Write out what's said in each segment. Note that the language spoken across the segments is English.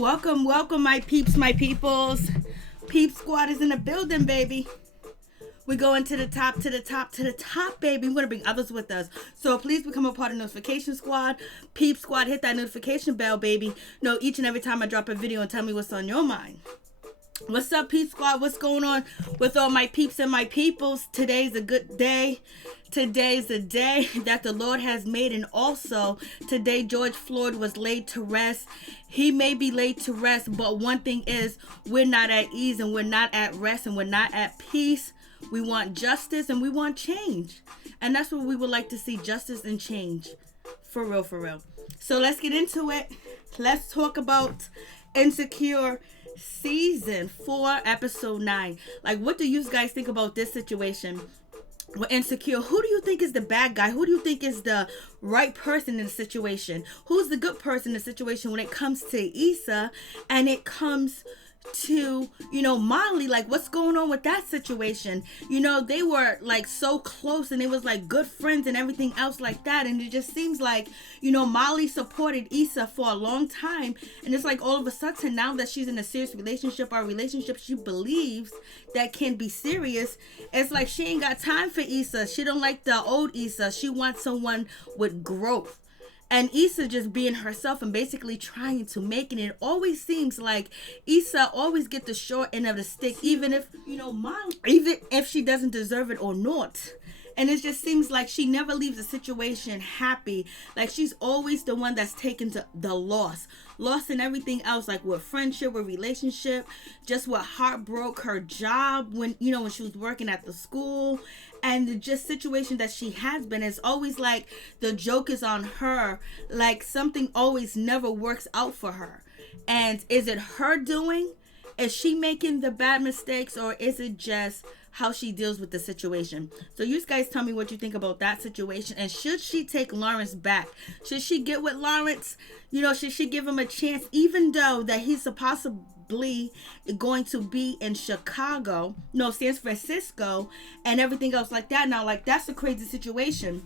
Welcome, my peeps, my peoples. Peep Squad is in the building, baby. We're going to the top, baby. We're going to bring others with us. So please become a part of Notification Squad. Peep Squad, hit that notification bell, baby. Know each and every time I drop a video and tell me what's on your mind. What's up, Peep Squad? What's going on with all my peeps and my peoples? Today's a good day. Today's the day that the Lord has made, and also today George Floyd was laid to rest. He may be laid to rest, but one thing is, we're not at ease and we're not at rest and we're not at peace. We want justice and we want change. And that's what we would like to see, justice and change. For real, for real. So let's get into it. Let's talk about Insecure Season 4, Episode 9. Like, what do you guys think about this situation? We're Insecure. Who do you think is the bad guy? Who do you think is the right person in the situation? Who's the good person in the situation when it comes to Issa and it comes to, Molly? Like, what's going on with that situation? They were like so close and it was like good friends and everything else like that. And it just seems like, Molly supported Issa for a long time. And it's like all of a sudden now that she's in a serious relationship or a relationship she believes that can be serious, it's like she ain't got time for Issa. She don't like the old Issa. She wants someone with growth. And Issa just being herself and basically trying to make it. It always seems like Issa always get the short end of the stick, even if, even if she doesn't deserve it or not. And it just seems like she never leaves a situation happy. Like she's always the one that's taken to the loss in everything else, like with friendship, with relationship, just what heartbroke her job when she was working at the school. And the just situation that she has been, it's always like the joke is on her. Like something always never works out for her. And is it her doing? Is she making the bad mistakes, or is it just how she deals with the situation? So you guys tell me what you think about that situation. And should she take Lawrence back? Should she get with Lawrence? Should she give him a chance, even though that he's possibly going to be in San Francisco and everything else like that? Now, like, that's a crazy situation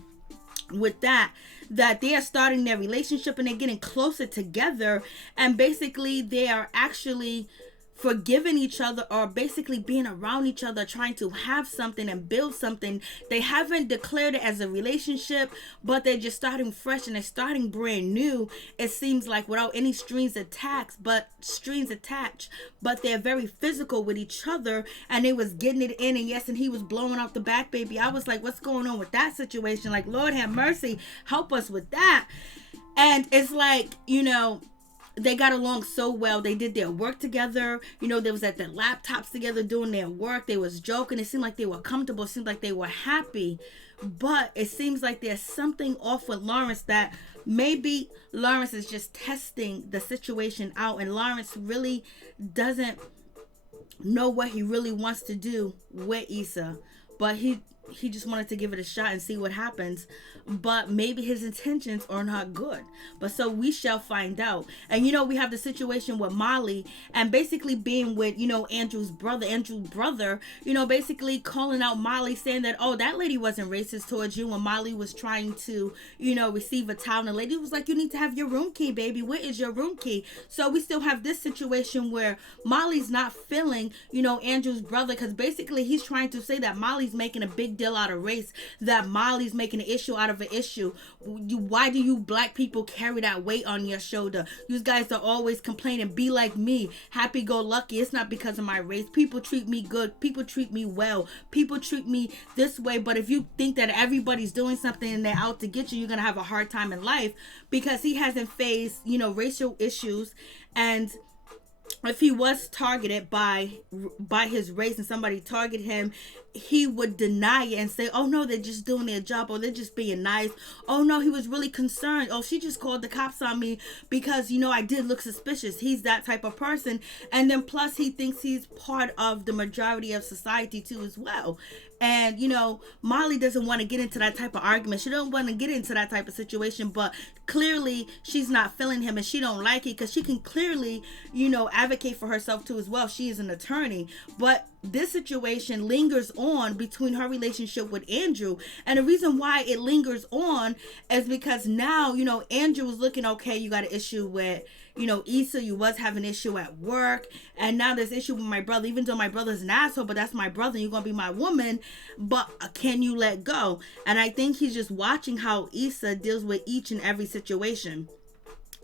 with that they are starting their relationship and they're getting closer together, and basically they are actually forgiving each other, or basically being around each other, trying to have something and build something. They haven't declared it as a relationship, but they're just starting fresh and they're starting brand new. It seems like without any strings attached, but they're very physical with each other, and they was getting it in. And yes, and he was blowing out the back, baby. I was like, what's going on with that situation? Like, Lord have mercy, help us with that. And it's like, they got along so well. They did their work together. They was at their laptops together doing their work. They was joking. It seemed like they were comfortable. It seemed like they were happy. But it seems like there's something off with Lawrence, that maybe Lawrence is just testing the situation out, and Lawrence really doesn't know what he really wants to do with Issa. But he just wanted to give it a shot and see what happens. But maybe his intentions are not good. But so we shall find out. And we have the situation with Molly and basically being with, Andrew's brother, basically calling out Molly, saying that, oh, that lady wasn't racist towards you when Molly was trying to, receive a towel. And the lady was like, you need to have your room key, baby. Where is your room key? So we still have this situation where Molly's not feeling, Andrew's brother, because basically he's trying to say that Molly's making a big deal out of race, that Molly's making an issue out of an issue. Why do you black people carry that weight on your shoulder? You guys are always complaining, be like me, happy-go-lucky. It's not because of my race. People treat me good. People treat me well. People treat me this way. But if you think that everybody's doing something and they're out to get you, you're going to have a hard time in life, because he hasn't faced, racial issues. And if he was targeted by his race and somebody targeted him, he would deny it and say, oh no, they're just doing their job, or they're just being nice. Oh no, he was really concerned. Oh, she just called the cops on me because, I did look suspicious. He's that type of person. And then plus he thinks he's part of the majority of society too as well. And, Molly doesn't want to get into that type of argument. She don't want to get into that type of situation, but clearly she's not feeling him and she don't like it, because she can clearly, advocate for herself too as well. She is an attorney, but this situation lingers on between her relationship with Andrew. And the reason why it lingers on is because now, Andrew is looking, okay, you got an issue with Issa, you was having an issue at work, and now there's issue with my brother, even though my brother's an asshole, but that's my brother, and you're gonna be my woman, but can you let go? And I think he's just watching how Issa deals with each and every situation.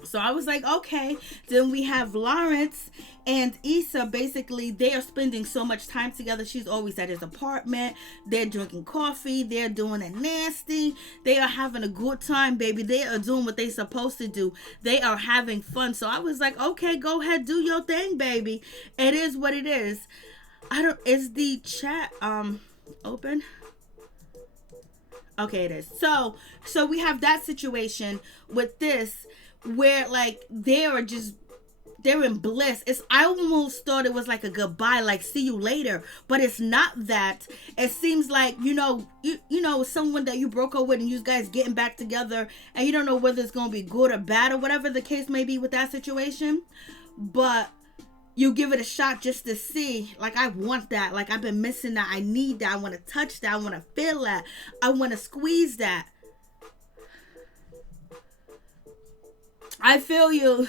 So I was like, okay. Then we have Lawrence and Issa. Basically, they are spending so much time together. She's always at his apartment. They're drinking coffee. They're doing it nasty. They are having a good time, baby. They are doing what they're supposed to do. They are having fun. So I was like, okay, go ahead, do your thing, baby. It is what it is. Is the chat open? Okay, it is. So we have that situation with this, where like they're in bliss. I almost thought it was like a goodbye, like see you later, but it's not that. It seems like someone that you broke up with and you guys getting back together, and you don't know whether it's gonna be good or bad or whatever the case may be with that situation, but you give it a shot just to see. Like, I want that. Like, I've been missing that. I need that. I want to touch that. I want to feel that. I want to squeeze that. I feel you.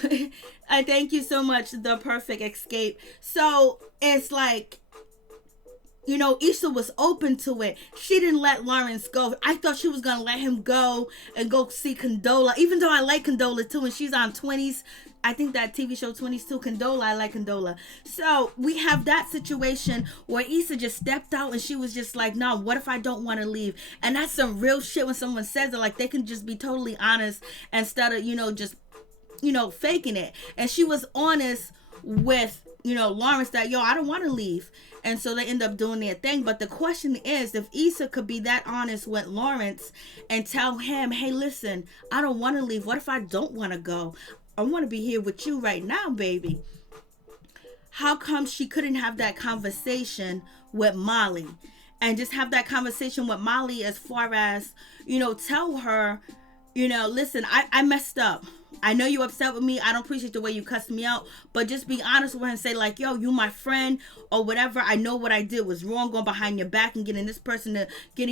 I thank you so much. The perfect escape. So it's like, Issa was open to it. She didn't let Lawrence go. I thought she was going to let him go and go see Condola, even though I like Condola too, and she's on 20s. I think that TV show 20s too, Condola. I like Condola. So we have that situation where Issa just stepped out and she was just like, no, what if I don't want to leave? And that's some real shit when someone says it. Like, they can just be totally honest instead of, just faking it. And she was honest with, Lawrence that, I don't want to leave. And so they end up doing their thing. But the question is, if Issa could be that honest with Lawrence and tell him, hey, listen, I don't want to leave. What if I don't want to go? I want to be here with you right now, baby. How come she couldn't have that conversation with Molly? And just have that conversation with Molly as far as, tell her, listen, I messed up. I know you're upset with me. I don't appreciate the way you cussed me out. But just be honest with her and say, like, yo, you my friend or whatever. I know what I did was wrong, going behind your back and getting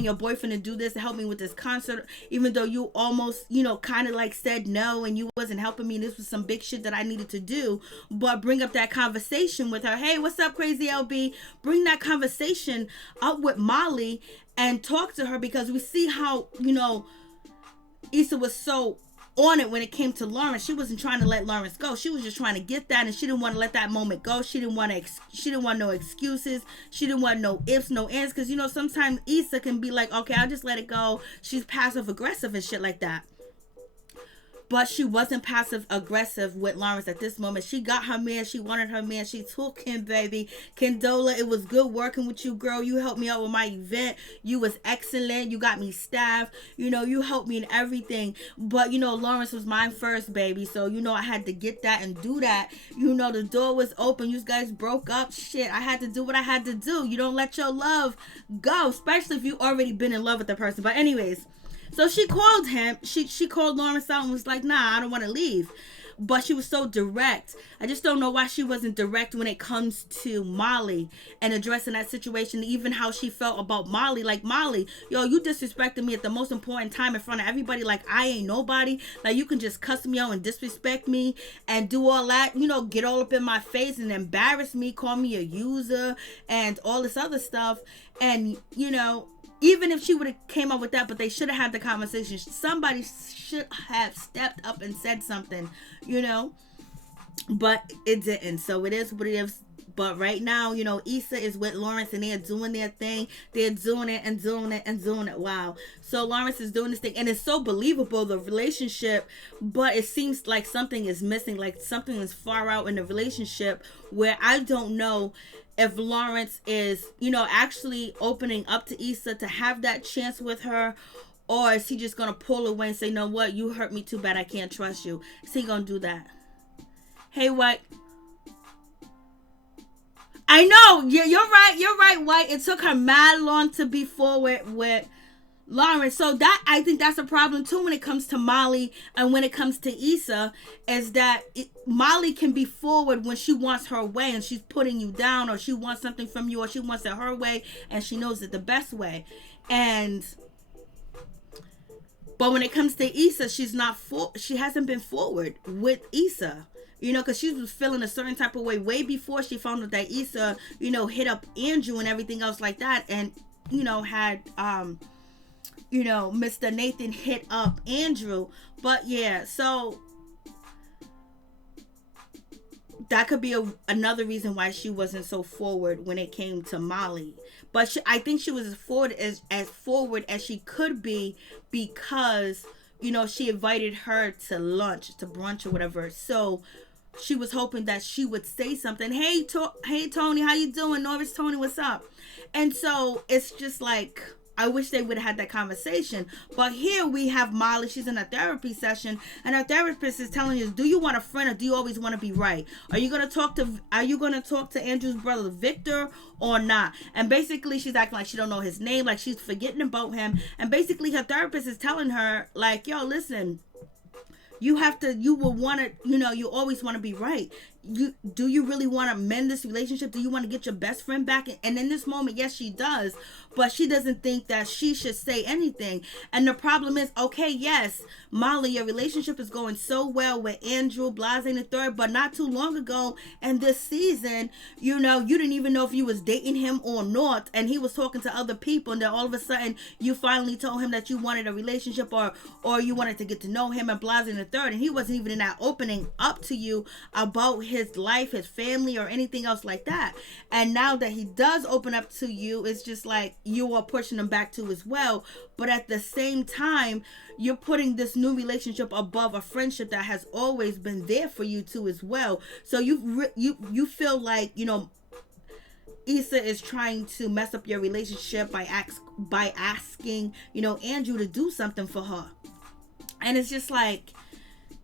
your boyfriend to do this and help me with this concert. Even though you almost, kind of like said no and you wasn't helping me. And this was some big shit that I needed to do. But bring up that conversation with her. Hey, what's up, Crazy LB? Bring that conversation up with Molly and talk to her, because we see how, Issa was so on it when it came to Lawrence. She wasn't trying to let Lawrence go. She was just trying to get that, and she didn't want to let that moment go. She didn't want no excuses. She didn't want no ifs, no ands, because sometimes Issa can be like, okay, I'll just let it go. She's passive aggressive and shit like that. But she wasn't passive aggressive with Lawrence at this moment. She got her man. She wanted her man. She took him, baby. Condola, it was good working with you, girl. You helped me out with my event. You was excellent. You got me staff. You helped me in everything. But, Lawrence was mine first, baby. So, I had to get that and do that. The door was open. You guys broke up. Shit, I had to do what I had to do. You don't let your love go, especially if you already been in love with the person. But anyways, so she called him. She called Lawrence out and was like, nah, I don't want to leave. But she was so direct. I just don't know why she wasn't direct when it comes to Molly and addressing that situation, even how she felt about Molly. Like, Molly, yo, you disrespected me at the most important time in front of everybody. Like, I ain't nobody. Like, you can just cuss me out and disrespect me and do all that, get all up in my face and embarrass me, call me a user and all this other stuff. And, even if she would have came up with that, but they should have had the conversation. Somebody should have stepped up and said something, but it didn't. So it is what it is. But right now, Issa is with Lawrence and they're doing their thing. They're doing it and doing it and doing it. Wow. So Lawrence is doing this thing and it's so believable, the relationship, but it seems like something is missing, like something is far out in the relationship where I don't know if Lawrence is, actually opening up to Issa to have that chance with her, or is he just going to pull away and say, no, what? You hurt me too bad. I can't trust you. Is he going to do that? Hey, White. I know. You're right. You're right, White. It took her mad long to be forward with Lawrence. So that, I think that's a problem too when it comes to Molly and when it comes to Issa, is that Molly can be forward when she wants her way and she's putting you down, or she wants something from you, or she wants it her way and she knows it the best way. But when it comes to Issa, she hasn't been forward with Issa, You know, because she was feeling a certain type of way before she found out that Issa, you know, hit up Andrew and everything else like that, and, you know, had, you know, Mr. Nathan hit up Andrew. But yeah, so that could be another reason why she wasn't so forward when it came to Molly. But I think she was as forward as she could be, because, you know, she invited her to lunch, to brunch or whatever. So she was hoping that she would say something. Hey, Tony, how you doing? Norris, Tony, what's up? And so it's just like, I wish they would have had that conversation. But here we have Molly. She's in a therapy session, and her therapist is telling you, do you want a friend or do you always want to be right? Are you gonna talk to Andrew's brother Victor or not? And basically she's acting like she don't know his name, like she's forgetting about him. And basically her therapist is telling her, like, yo, listen, you will want to, you know, you always want to be right. Do you really want to mend this relationship? Do you want to get your best friend back? And in this moment, yes, she does, but she doesn't think that she should say anything. And the problem is, okay, yes, Molly, your relationship is going so well with Andrew, Blase the third, but not too long ago in this season, you know, you didn't even know if you was dating him or not, and he was talking to other people, and then all of a sudden you finally told him that you wanted a relationship or you wanted to get to know him, and Blase the third, and he wasn't even in that opening up to you about his life, his family, or anything else like that. And now that he does open up to you, it's just like you are pushing him back to as well. But at the same time, you're putting this new relationship above a friendship that has always been there for you too as well. So you feel like, you know, Issa is trying to mess up your relationship by asking, you know, Andrew to do something for her. And it's just like,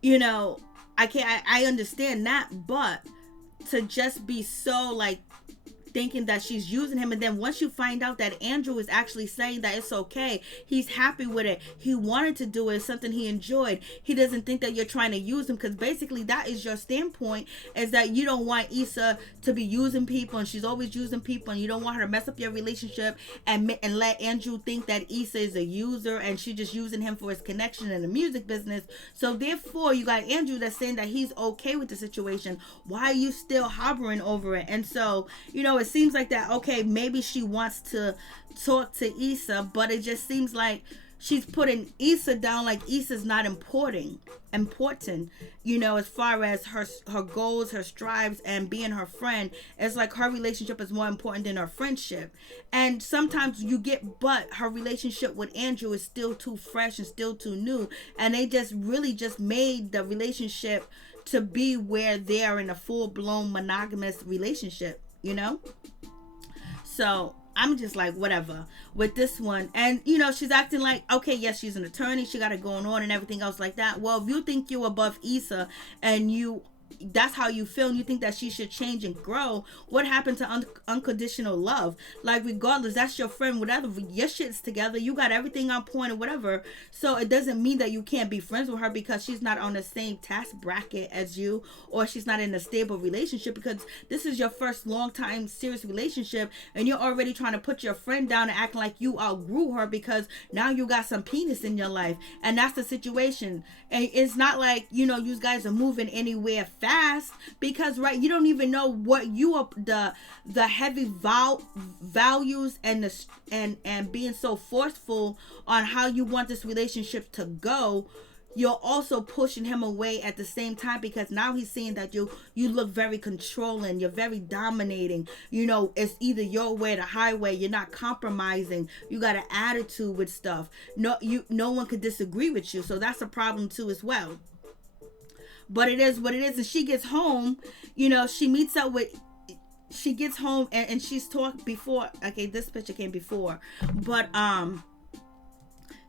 you know, I understand that, but to just be so like thinking that she's using him, and then once you find out that Andrew is actually saying that it's okay, he's happy with it, he wanted to do it, it's something he enjoyed, he doesn't think that you're trying to use him, because basically that is your standpoint, is that you don't want Issa to be using people, and she's always using people, and you don't want her to mess up your relationship and let Andrew think that Issa is a user and she's just using him for his connection in the music business. So therefore you got Andrew that's saying that he's okay with the situation. Why are you still hovering over it? And so, you know, it seems like that, okay, maybe she wants to talk to Issa, but it just seems like she's putting Issa down, like Issa's not important, you know, as far as her goals, her strives, and being her friend. It's like her relationship is more important than her friendship. And sometimes but her relationship with Andrew is still too fresh and still too new, and they just really just made the relationship to be where they are in a full-blown monogamous relationship, you know? So I'm just like, whatever with this one. And, you know, she's acting like, okay, yes, she's an attorney, she got it going on and everything else like that. Well, if you think you're above Issa and that's how you feel, and you think that she should change and grow, what happened to unconditional love? Like, regardless, that's your friend, whatever, your shit's together, you got everything on point or whatever. So it doesn't mean that you can't be friends with her because she's not on the same task bracket as you, or she's not in a stable relationship, because this is your first long time serious relationship, and you're already trying to put your friend down and acting like you outgrew her because now you got some penis in your life. And that's the situation. And it's not like, you know, you guys are moving anywhere fast, because right, you don't even know what you are, the heavy values and being so forceful on how you want this relationship to go. You're also pushing him away at the same time, because now he's seeing that you look very controlling, you're very dominating, you know, it's either your way or the highway, you're not compromising, you got an attitude with stuff, no one could disagree with you. So that's a problem too as well. But it is what it is. And she gets home, you know, she gets home and she's talked before. Okay, this picture came before, but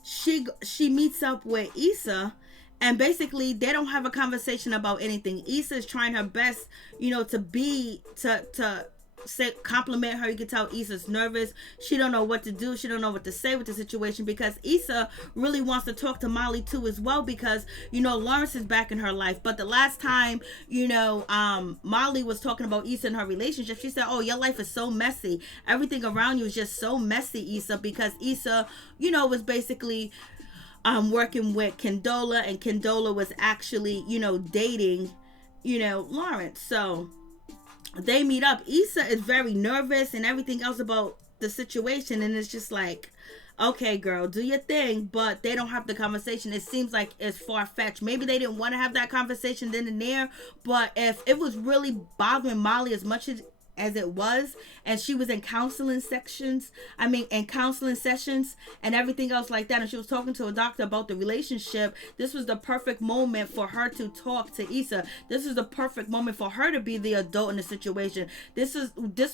she meets up with Issa, and basically they don't have a conversation about anything. Issa is trying her best, you know, to compliment her. You can tell Issa's nervous. She don't know what to do. She don't know what to say with the situation, because Issa really wants to talk to Molly too as well, because, you know, Lawrence is back in her life. But the last time, you know, Molly was talking about Issa and her relationship, she said, oh, your life is so messy. Everything around you is just so messy, Issa, because Issa, you know, was basically working with Condola, and Condola was actually, you know, dating Lawrence. So they meet up. Issa is very nervous and everything else about the situation, and it's just like, okay, girl, do your thing, but they don't have the conversation. It seems like it's far-fetched. Maybe they didn't want to have that conversation then and there, but if it was really bothering Molly as much as it was, and she was in counseling sessions and everything else like that, and she was talking to a doctor about the relationship, this was the perfect moment for her to talk to Issa. This is the perfect moment for her to be the adult in the situation. This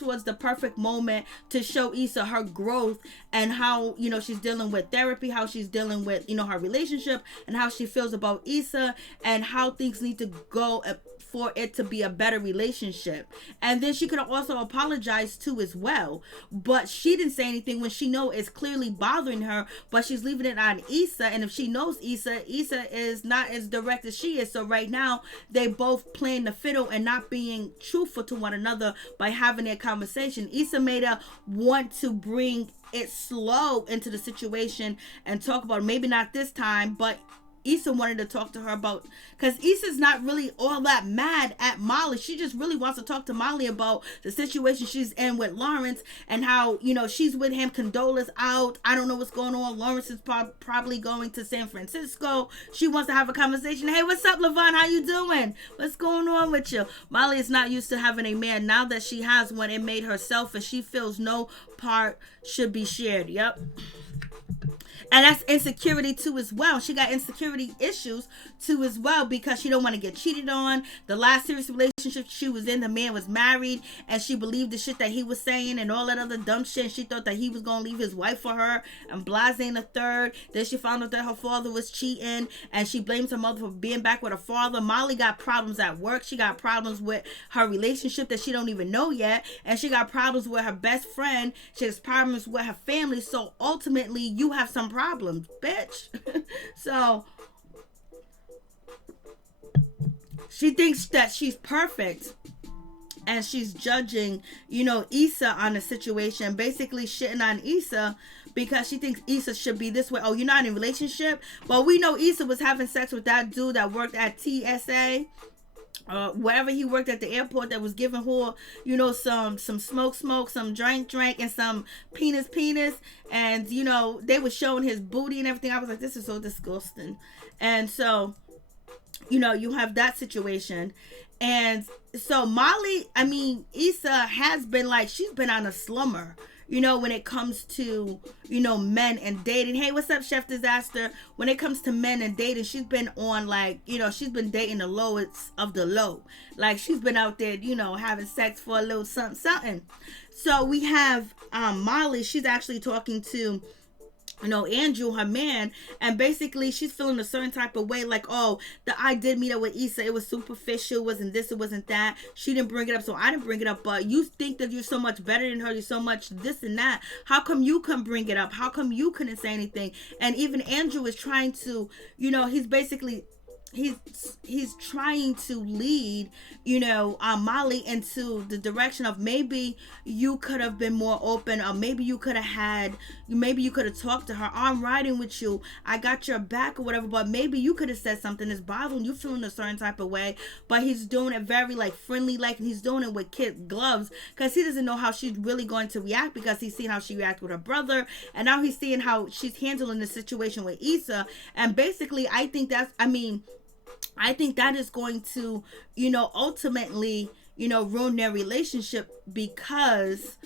was the perfect moment to show Issa her growth and how she's dealing with therapy, how she's dealing with her relationship, and how she feels about Issa, and how things need to go for it to be a better relationship. And then she could have also apologized too as well, but she didn't say anything when she know it's clearly bothering her, but she's leaving it on Issa. And if she knows Issa is not as direct as she is. So right now they both playing the fiddle and not being truthful to one another by having their conversation. Issa made her want to bring it slow into the situation and talk about it. Maybe not this time, but Issa wanted to talk to her about, because Issa's not really all that mad at Molly. She just really wants to talk to Molly about the situation she's in with Lawrence, and how she's with him. Condola's out. I don't know what's going on. Lawrence is probably going to San Francisco. She wants to have a conversation. Hey, what's up, Levon? How you doing? What's going on with you? Molly is not used to having a man. Now that she has one, it made her selfish. She feels no part should be shared. Yep. And that's insecurity too as well. She got insecurity issues too as well, because she don't want to get cheated on. The last serious relationship she was in, the man was married, and she believed the shit that he was saying and all that other dumb shit. She thought that he was going to leave his wife for her, and blase in the third. Then she found out that her father was cheating, and she blames her mother for being back with her father. Molly got problems at work. She got problems with her relationship that she don't even know yet, and she got problems with her best friend. She has problems with her family. So ultimately, you have some problems, bitch. So she thinks that she's perfect, and she's judging, Issa on the situation, basically shitting on Issa because she thinks Issa should be this way. Oh, you're not in a relationship? Well, we know Issa was having sex with that dude that worked at TSA. Wherever he worked at the airport, that was giving her, some smoke, some drink, and some penis, and they were showing his booty and everything. I was like, this is so disgusting. And so, you have that situation. And so Molly, Issa has been like, she's been on a slumber, when it comes to, men and dating. Hey, what's up, Chef Disaster? When it comes to men and dating, she's been on, like, she's been dating the lowest of the low. Like, she's been out there, having sex for a little something. So we have Molly. She's actually talking to Andrew, her man, and basically she's feeling a certain type of way, like, oh, I did meet up with Issa, it was superficial, it wasn't this, it wasn't that, she didn't bring it up, so I didn't bring it up. But you think that you're so much better than her, you're so much this and that, how come you couldn't bring it up? How come you couldn't say anything? And even Andrew is trying to, he's basically he's trying to lead Molly into the direction of, maybe you could have been more open, or maybe you could have talked to her. I'm riding with you, I got your back, or whatever, but maybe you could have said something that's bothering you, feeling a certain type of way. But he's doing it very like friendly, like, and he's doing it with kid gloves, because he doesn't know how she's really going to react, because he's seen how she reacted with her brother, and now he's seeing how she's handling the situation with Issa. And basically I think that is going to, ultimately, ruin their relationship, because,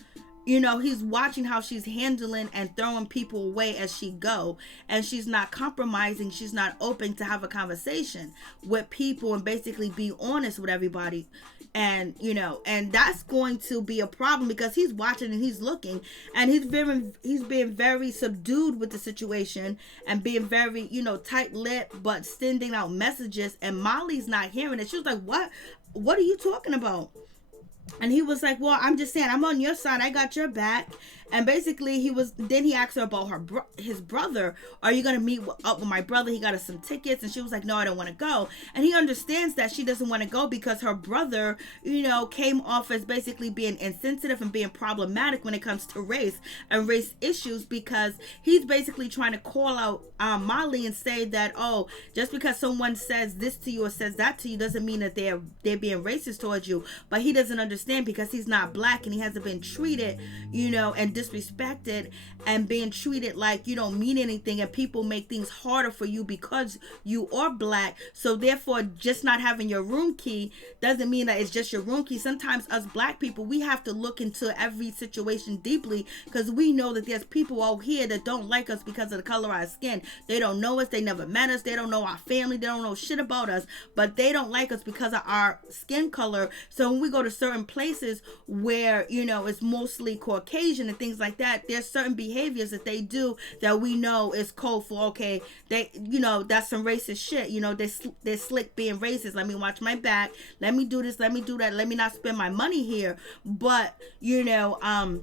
he's watching how she's handling and throwing people away as she go, and she's not compromising. She's not open to have a conversation with people and basically be honest with everybody. And, and that's going to be a problem, because he's watching and he's looking, and he's being very subdued with the situation, and being very, tight-lipped, but sending out messages, and Molly's not hearing it. She was like, what are you talking about? And he was like, well, I'm just saying, I'm on your side, I got your back, And basically he asked her about his brother. Are you going to meet up with my brother? He got us some tickets. And she was like, no, I don't want to go. And he understands that she doesn't want to go because her brother, came off as basically being insensitive and being problematic when it comes to race and race issues, because he's basically trying to call out Molly and say that, oh, just because someone says this to you or says that to you doesn't mean that they're being racist towards you. But he doesn't understand because he's not black and he hasn't been treated, and disrespected and being treated like you don't mean anything, and people make things harder for you because you are black. So therefore, just not having your room key doesn't mean that it's just your room key. Sometimes us black people, we have to look into every situation deeply, because we know that there's people out here that don't like us because of the color of our skin. They don't know us, they never met us, they don't know our family, they don't know shit about us, but they don't like us because of our skin color. So when we go to certain places where it's mostly Caucasian and things like that, there's certain behaviors that they do that we know is code for, okay, they that's some racist shit. They're slick being racist. Let me watch my back, let me do this, let me do that, let me not spend my money here. But Mr.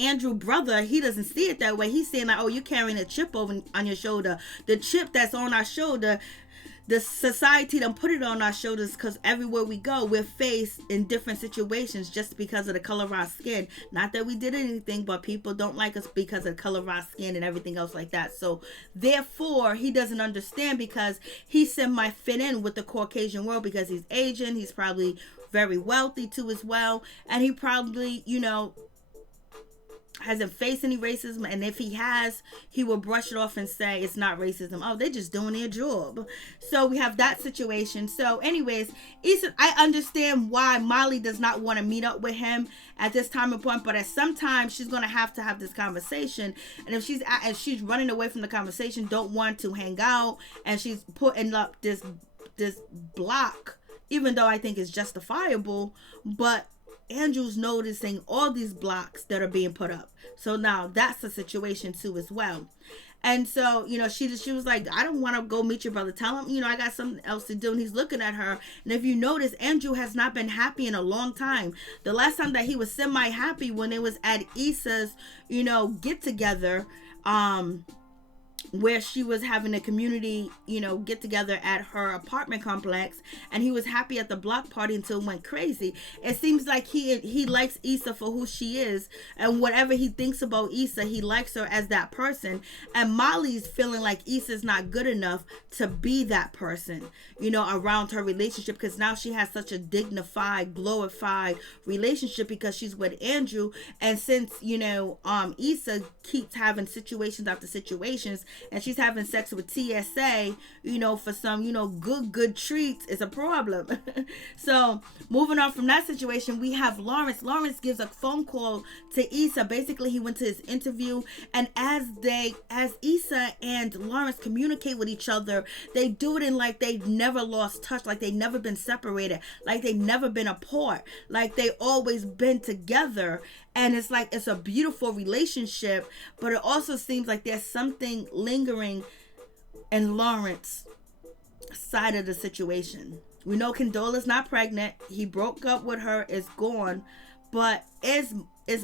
Andrew brother, he doesn't see it that way. He's saying like, oh, you're carrying a chip over on your shoulder. The chip that's on our shoulder, the society done put it on our shoulders because everywhere we go, we're faced in different situations just because of the color of our skin. Not that we did anything, but people don't like us because of the color of our skin and everything else like that. So therefore, he doesn't understand because he might fit in with the Caucasian world because he's Asian. He's probably very wealthy too as well. And he probably, hasn't faced any racism, and if he has, he will brush it off and say it's not racism. Oh, they're just doing their job. So we have that situation. So anyways, Issa, I understand why Molly does not want to meet up with him at this time and point, but at some time she's going to have this conversation, and if she's running away from the conversation, don't want to hang out, and she's putting up this block, even though I think it's justifiable, but Andrew's noticing all these blocks that are being put up. So now that's the situation too as well. And so, she was like, I don't want to go meet your brother. Tell him, I got something else to do. And he's looking at her. And if you notice, Andrew has not been happy in a long time. The last time that he was semi-happy when it was at Issa's, get together, where she was having a community, get together at her apartment complex, and he was happy at the block party until it went crazy. It seems like he likes Issa for who she is, and whatever he thinks about Issa, he likes her as that person. And Molly's feeling like Issa's not good enough to be that person, around her relationship, because now she has such a dignified, glorified relationship because she's with Andrew. And since Issa keeps having situations after situations, and she's having sex with TSA, for some, good treats, is a problem. So moving on from that situation, we have Lawrence. Lawrence gives a phone call to Issa. Basically, he went to his interview, and as Issa and Lawrence communicate with each other, they do it in like they've never lost touch, like they've never been separated, like they've never been apart, like they always been together. And it's like, it's a beautiful relationship, but it also seems like there's something lingering in Lawrence's side of the situation. We know Condola's not pregnant. He broke up with her, is gone. But is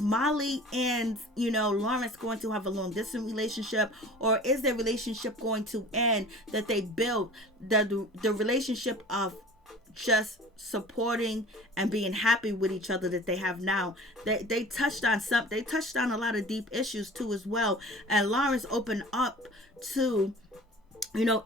Molly and, Lawrence going to have a long distance relationship, or is their relationship going to end that they built, the relationship of just supporting and being happy with each other that they have now? They touched on a lot of deep issues too as well, and Lawrence opened up to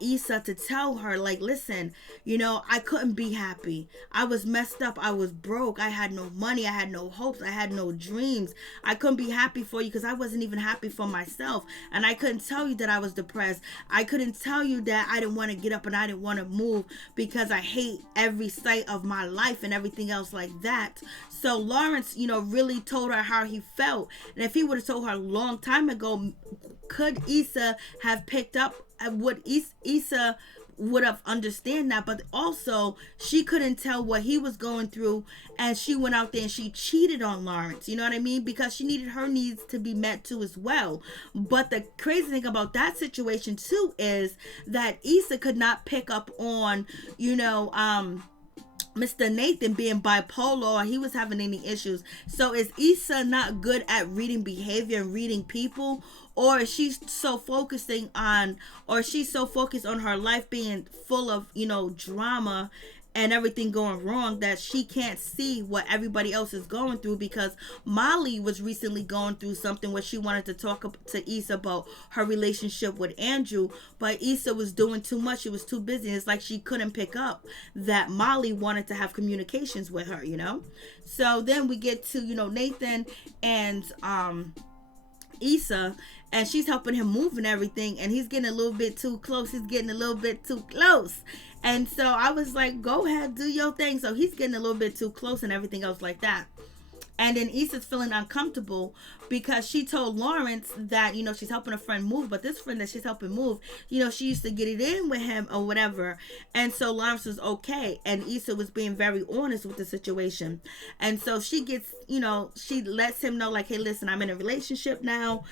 Issa to tell her, like, listen, I couldn't be happy. I was messed up. I was broke. I had no money. I had no hopes. I had no dreams. I couldn't be happy for you because I wasn't even happy for myself. And I couldn't tell you that I was depressed. I couldn't tell you that I didn't want to get up and I didn't want to move because I hate every sight of my life and everything else like that. So Lawrence, really told her how he felt. And if he would have told her a long time ago, could Issa have picked up what Issa would have understand that? But also, she couldn't tell what he was going through, and she went out there and she cheated on Lawrence, you know what I mean? Because she needed her needs to be met too as well. But the crazy thing about that situation too is that Issa could not pick up on, Mr. Nathan being bipolar, or he was having any issues. So is Issa not good at reading behavior and reading people? Or is she so focusing on, or she's so focused on her life being full of, drama and everything going wrong, that she can't see what everybody else is going through? Because Molly was recently going through something where she wanted to talk to Issa about her relationship with Andrew, but Issa was doing too much. She was too busy. It's like she couldn't pick up that Molly wanted to have communications with her, So then we get to, Nathan and Issa, and she's helping him move and everything, and he's getting a little bit too close. And so I was like, go ahead, do your thing. So he's getting a little bit too close and everything else like that. And then Issa's feeling uncomfortable because she told Lawrence that, she's helping a friend move. But this friend that she's helping move, she used to get it in with him or whatever. And so Lawrence was okay. And Issa was being very honest with the situation. And so she gets, she lets him know, like, hey, listen, I'm in a relationship now.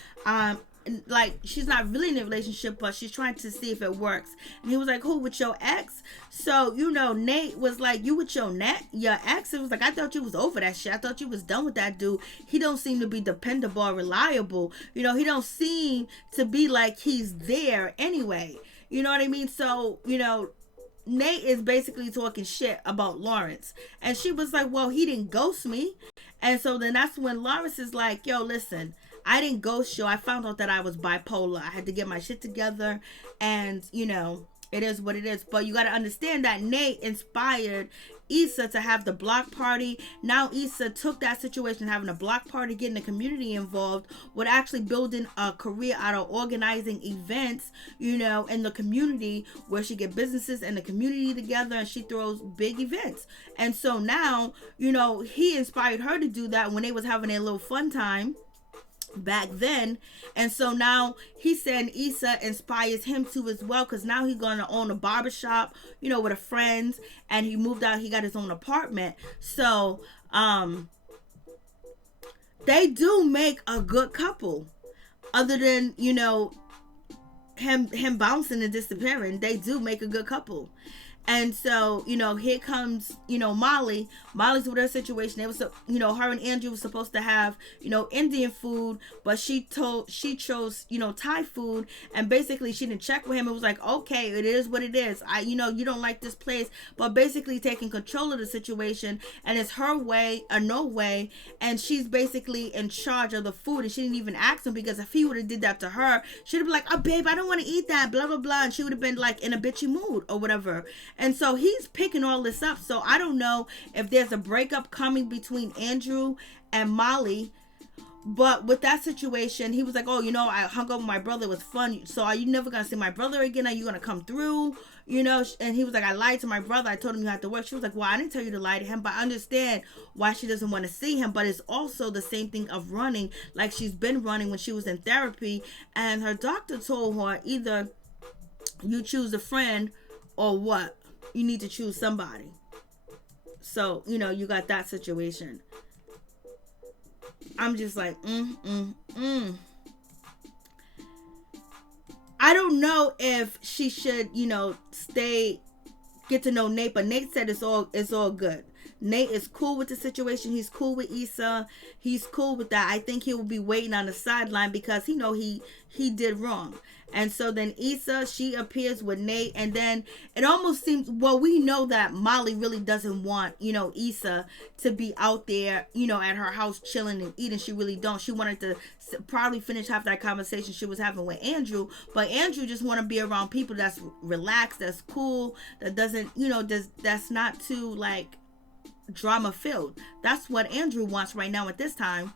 Like, she's not really in a relationship, but she's trying to see if it works. And he was like, who, with your ex? So, Nate was like, you with your ex? It was like, I thought you was over that shit. I thought you was done with that dude. He don't seem to be dependable or reliable. He don't seem to be like he's there anyway. You know what I mean? So, Nate is basically talking shit about Lawrence. And she was like, well, he didn't ghost me. And so then that's when Lawrence is like, yo, listen, I didn't ghost you. I found out that I was bipolar. I had to get my shit together, and it is what it is. But you got to understand that Nate inspired Issa to have the block party. Now Issa took that situation, having a block party, getting the community involved, with actually building a career out of organizing events, in the community, where she get businesses and the community together, and she throws big events. And so now, he inspired her to do that when they was having a little fun time back then. And so now he said Issa inspires him too as well, because now he's going to own a barbershop, with a friend, and he moved out. He got his own apartment. So they do make a good couple, other than him bouncing and disappearing. They do make a good couple. And so, here comes, Molly. Molly's with her situation. It was, her and Andrew was supposed to have, Indian food, but she chose, Thai food. And basically she didn't check with him. It was like, okay, it is what it is. You don't like this place, but basically taking control of the situation. And it's her way or no way. And she's basically in charge of the food. And she didn't even ask him, because if he would have did that to her, she'd have been like, oh, babe, I don't want to eat that, blah, blah, blah. And she would have been like in a bitchy mood or whatever. And so he's picking all this up. So I don't know if there's a breakup coming between Andrew and Molly. But with that situation, he was like, oh, I hung up with my brother. It was fun. So are you never going to see my brother again? Are you going to come through? And he was like, I lied to my brother. I told him you had to work. She was like, well, I didn't tell you to lie to him. But I understand why she doesn't want to see him. But it's also the same thing of running. Like, she's been running when she was in therapy. And her doctor told her, either you choose a friend or what? You need to choose somebody. So, you got that situation. I'm just like, I don't know if she should, get to know Nate, but Nate said it's all good. Nate is cool with the situation. He's cool with Issa. He's cool with that. I think he will be waiting on the sideline, because he did wrong. And so then Issa, she appears with Nate, and then it almost seems, well, we know that Molly really doesn't want, Issa to be out there, at her house chilling and eating. She really don't. She wanted to probably finish half that conversation she was having with Andrew, but Andrew just want to be around people that's relaxed, that's cool, that doesn't, that's not too, like, drama filled. That's what Andrew wants right now at this time.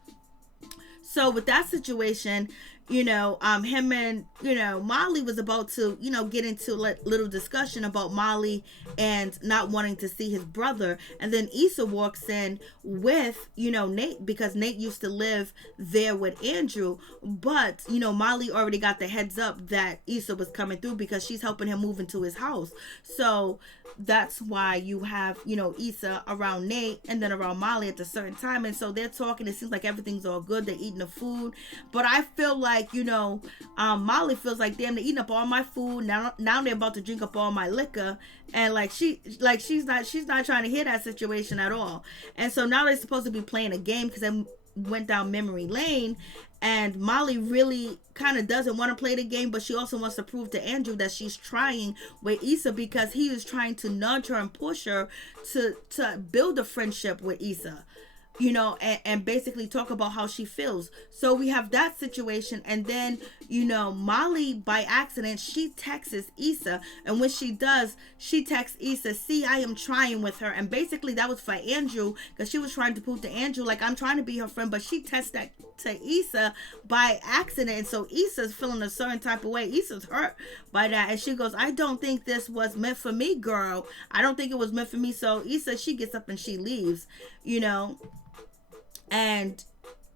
So with that situation, him and, Molly was about to, get into a little discussion about Molly and not wanting to see his brother. And then Issa walks in with, Nate, because Nate used to live there with Andrew. But, Molly already got the heads up that Issa was coming through, because she's helping him move into his house. So that's why you have, Issa around Nate and then around Molly at a certain time. And so they're talking. It seems like everything's all good. They're eating the food. But I feel like like, Molly feels like, damn, they're eating up all my food. Now they're about to drink up all my liquor. And she's not trying to hear that situation at all. And so now they're supposed to be playing a game because they went down memory lane. And Molly really kind of doesn't want to play the game, but she also wants to prove to Andrew that she's trying with Issa, because he is trying to nudge her and push her to build a friendship with Issa, and basically talk about how she feels. So we have that situation. And then, Molly, by accident, she texts Issa. And when she does, she texts Issa, see, I am trying with her. And basically that was for Andrew, because she was trying to prove to Andrew, like, I'm trying to be her friend. But she texts that to Issa by accident. And so Issa's feeling a certain type of way. Issa's hurt by that. And she goes, I don't think this was meant for me, girl. I don't think it was meant for me. So Issa, she gets up and she leaves, and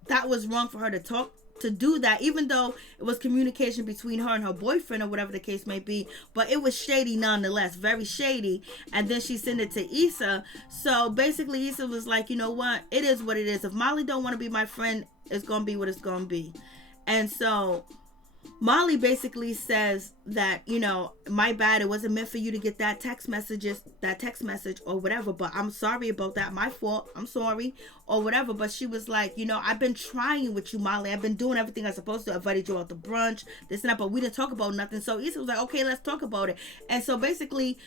that was wrong for her to do that, even though it was communication between her and her boyfriend or whatever the case may be. But it was shady nonetheless, very shady. And then she sent it to Issa. So basically Issa was like, you know what? It is what it is. If Molly don't want to be my friend, it's going to be what it's going to be. And so Molly basically says that, my bad, it wasn't meant for you to get that text message or whatever, but I'm sorry about that, my fault, I'm sorry, or whatever. But she was like, I've been trying with you, Molly, I've been doing everything I'm supposed to, I invited you out to brunch, this and that, but we didn't talk about nothing. So Issa was like, okay, let's talk about it. And so basically,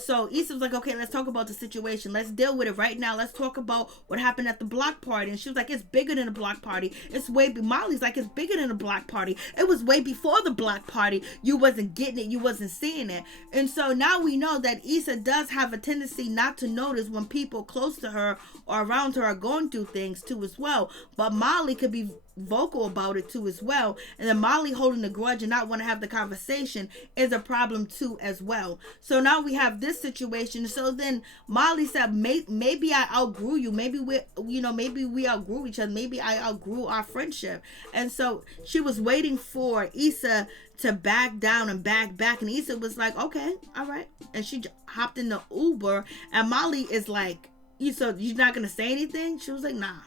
so Issa was like, okay, let's talk about the situation, let's deal with it right now, let's talk about what happened at the block party. And she was like, it's bigger than a block party, Molly's like, it's bigger than a block party, it was way before the block party, you wasn't getting it, you wasn't seeing it. And so now we know that Issa does have a tendency not to notice when people close to her or around her are going through things too as well. But Molly could be vocal about it too as well. And then Molly holding the grudge and not want to have the conversation is a problem too as well. So now we have this situation. So then Molly said, maybe I outgrew you, maybe we outgrew each other, maybe I outgrew our friendship. And so she was waiting for Issa to back down and back, and Issa was like, okay, all right. And she hopped in the Uber, and Molly is like, so you're not gonna say anything? She was like, nah,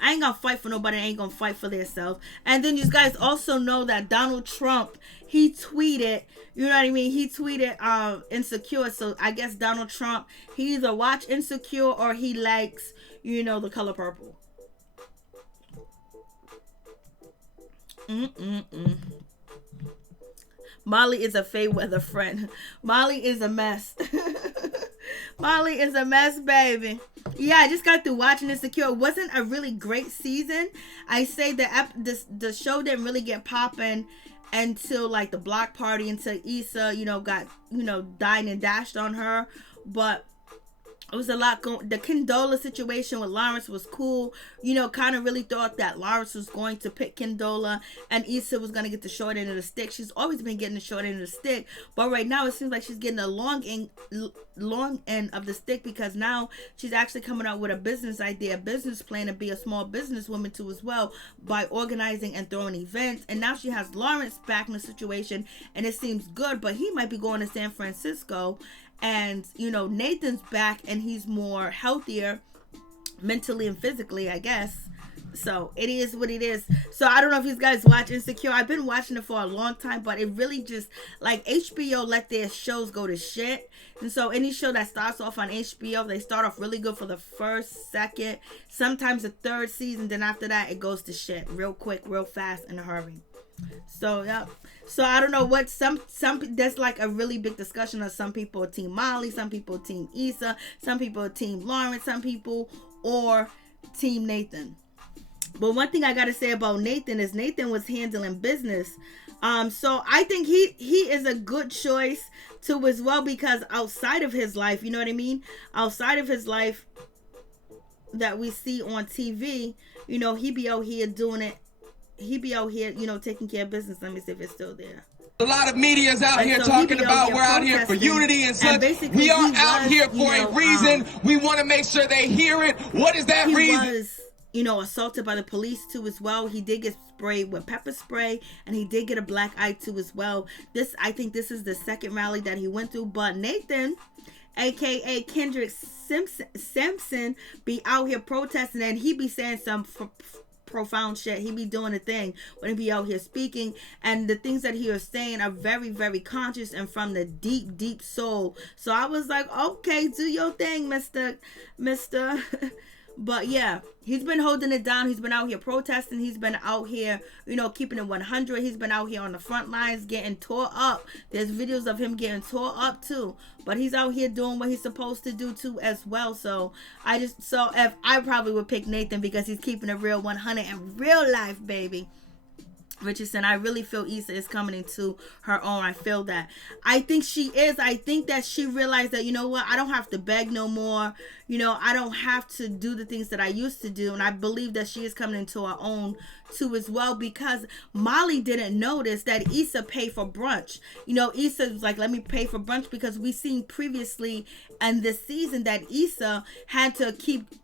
I ain't gonna fight for nobody. I ain't gonna fight for themselves. And then you guys also know that Donald Trump, he tweeted, he tweeted Insecure. So I guess Donald Trump, he either watch Insecure or he likes, The Color Purple. Molly is a Fayweather friend. Molly is a mess. Molly is a mess, baby. Yeah, I just got through watching Insecure. It wasn't a really great season. I say that the show didn't really get popping until like the block party, until Issa, got, dined and dashed on her. But it was a lot going. The Condola situation with Lawrence was cool. Kind of really thought that Lawrence was going to pick Condola and Issa was going to get the short end of the stick. She's always been getting the short end of the stick. But right now it seems like she's getting the long end of the stick, because now she's actually coming out with a business idea, a business plan to be a small businesswoman too as well, by organizing and throwing events. And now she has Lawrence back in the situation, and it seems good, but he might be going to San Francisco. And Nathan's back, and he's more healthier mentally and physically, I guess. So it is what it is. So I don't know if you guys watch Insecure. I've been watching it for a long time, but it really just, like, HBO let their shows go to shit. And so any show that starts off on HBO, they start off really good for the first, second, sometimes the third season. Then after that, it goes to shit real quick, real fast, in a hurry. So yeah. So I don't know what some that's like a really big discussion of some people are team Molly, some people team Issa, some people are team Lawrence, some people or team Nathan. But one thing I gotta say about Nathan is Nathan was handling business. So I think he is a good choice too as well, because outside of his life, you know what I mean? Outside of his life that we see on TV, he be out here doing it. He be out here, taking care of business. Let me see if it's still there. A lot of media is out here talking about we're out here for unity and such. We are out here for a reason. We want to make sure they hear it. What is that reason? He was, assaulted by the police too as well. He did get sprayed with pepper spray, and he did get a black eye too as well. I think this is the second rally that he went through. But Nathan, aka Kendrick Simpson, be out here protesting, and he be saying some profound shit. He be doing a thing when he be out here speaking, and the things that he is saying are very, very conscious and from the deep, deep soul. So I was like, okay, do your thing, Mr. But yeah, he's been holding it down. He's been out here protesting. He's been out here, keeping it 100. He's been out here on the front lines getting tore up. There's videos of him getting tore up too. But he's out here doing what he's supposed to do too as well. So if I probably would pick Nathan because he's keeping it real 100 in real life, baby. Richardson, I really feel Issa is coming into her own. I feel that. I think she is. I think that she realized that, I don't have to beg no more. I don't have to do the things that I used to do. And I believe that she is coming into her own too as well, because Molly didn't notice that Issa paid for brunch. Issa was like, let me pay for brunch, because we seen previously in this season that Issa had to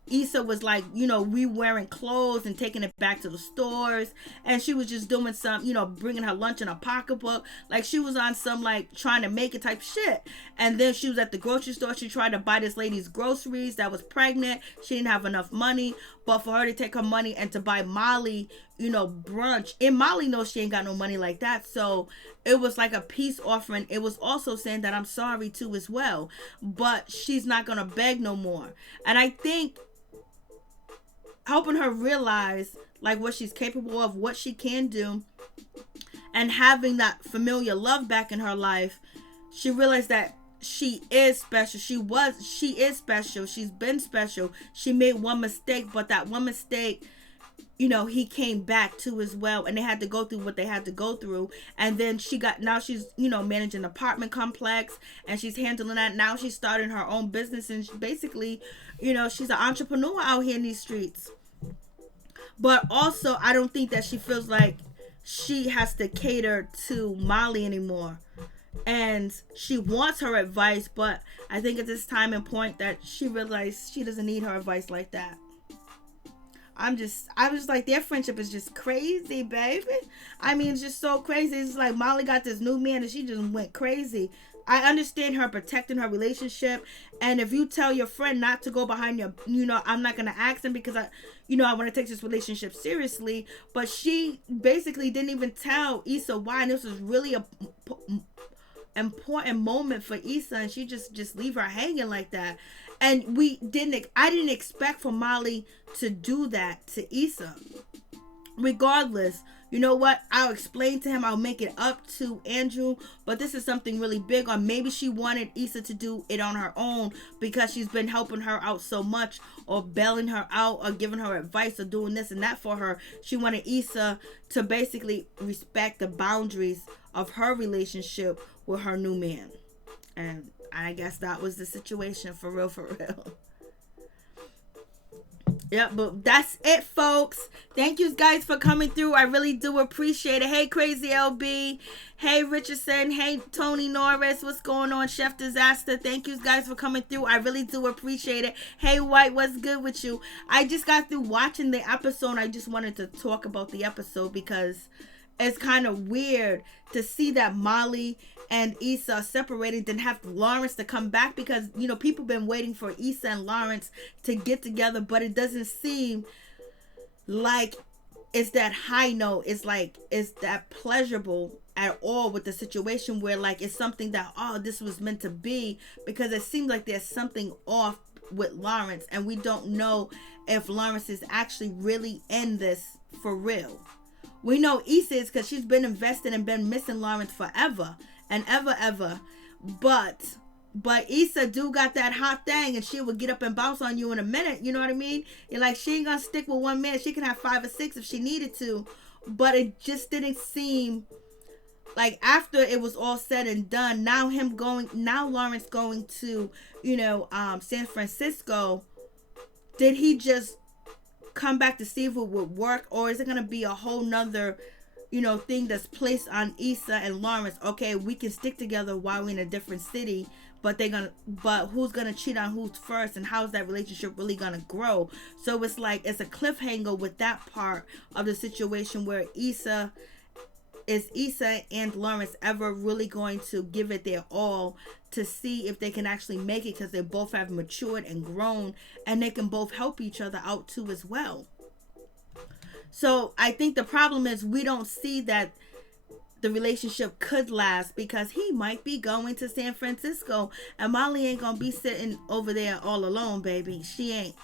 Issa was like, re-wearing clothes and taking it back to the stores. And she was just doing some, bringing her lunch in a pocketbook. Like she was on some like trying to make it type shit. And then she was at the grocery store. She tried to buy this lady's groceries that was pregnant. She didn't have enough money. But for her to take her money and to buy Molly, brunch, and Molly knows she ain't got no money like that. So it was like a peace offering. It was also saying that I'm sorry too as well. But she's not going to beg no more. And I think helping her realize like what she's capable of, what she can do, and having that familiar love back in her life, she realized that she is special. She is special. She's been special. She made one mistake, but that one mistake, he came back to as well, and they had to go through what they had to go through. And then now she's, managing an apartment complex, and she's handling that. Now she's starting her own business, and basically, she's an entrepreneur out here in these streets. But also, I don't think that she feels like she has to cater to Molly anymore. And she wants her advice, but I think at this time and point that she realized she doesn't need her advice like that. I was like, their friendship is just crazy, baby. I mean, it's just so crazy. It's like Molly got this new man and she just went crazy. I understand her protecting her relationship. And if you tell your friend not to go behind your, I'm not going to ask them because I want to take this relationship seriously. But she basically didn't even tell Issa why. And this was really a important moment for Issa, and she just leave her hanging like that. And I didn't expect for Molly to do that to Issa. Regardless, you know what? I'll explain to him. I'll make it up to Andrew. But this is something really big. Or maybe she wanted Issa to do it on her own because she's been helping her out so much, or bailing her out, or giving her advice, or doing this and that for her. She wanted Issa to basically respect the boundaries of her relationship with her new man. And I guess that was the situation, for real. Yep, but that's it, folks. Thank you guys for coming through. I really do appreciate it. Hey, Crazy LB. Hey, Richardson. Hey, Tony Norris. What's going on, Chef Disaster? Thank you guys for coming through. I really do appreciate it. Hey, White, what's good with you? I just got through watching the episode. I just wanted to talk about the episode because it's kind of weird to see that Molly and Issa are separated, then have Lawrence to come back, because people been waiting for Issa and Lawrence to get together, but it doesn't seem like it's that high note. It's like it's that pleasurable at all with the situation, where like it's something that, oh, this was meant to be, because it seems like there's something off with Lawrence, and we don't know if Lawrence is actually really in this for real. We know Issa is, because she's been invested and been missing Lawrence forever and ever. But Issa do got that hot thing, and she will get up and bounce on you in a minute. You know what I mean? And like, she ain't gonna stick with one man. She can have 5 or 6 if she needed to. But it just didn't seem like, after it was all said and done, now Lawrence going to, San Francisco, did he just come back to see if it would work, or is it gonna be a whole nother thing that's placed on Issa and Lawrence? Okay, we can stick together while we're in a different city, but who's gonna cheat on who's first, and how's that relationship really gonna grow? So it's like it's a cliffhanger with that part of the situation, where Issa and Lawrence ever really going to give it their all to see if they can actually make it, because they both have matured and grown, and they can both help each other out too as well. So I think the problem is we don't see that the relationship could last because he might be going to San Francisco and Molly ain't gonna be sitting over there all alone, baby. She ain't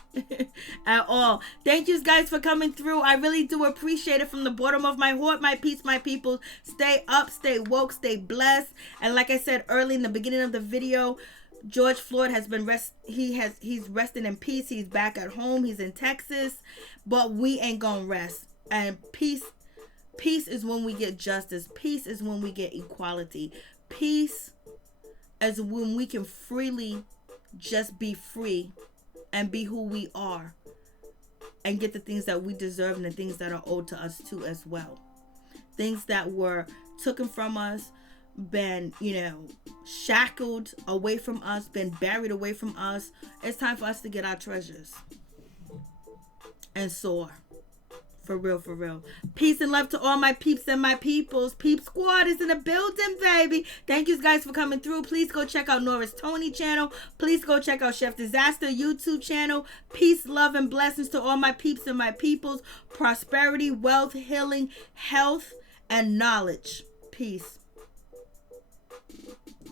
at all. Thank you guys for coming through. I really do appreciate it from the bottom of my heart, my peace, my people. Stay up, stay woke, stay blessed. And like I said early in the beginning of the video, George Floyd has been he's resting in peace. He's back at home. He's in Texas, but we ain't gonna rest. And peace is when we get justice. Peace is when we get equality. Peace is when we can freely just be free and be who we are and get the things that we deserve and the things that are owed to us too as well. Things that were taken from us, been, shackled away from us, been buried away from us. It's time for us to get our treasures and soar. For real, for real. Peace and love to all my peeps and my peoples. Peep Squad is in the building, baby. Thank you guys for coming through. Please go check out Norris Tony channel. Please go check out Chef Disaster YouTube channel. Peace, love, and blessings to all my peeps and my peoples. Prosperity, wealth, healing, health, and knowledge. Peace.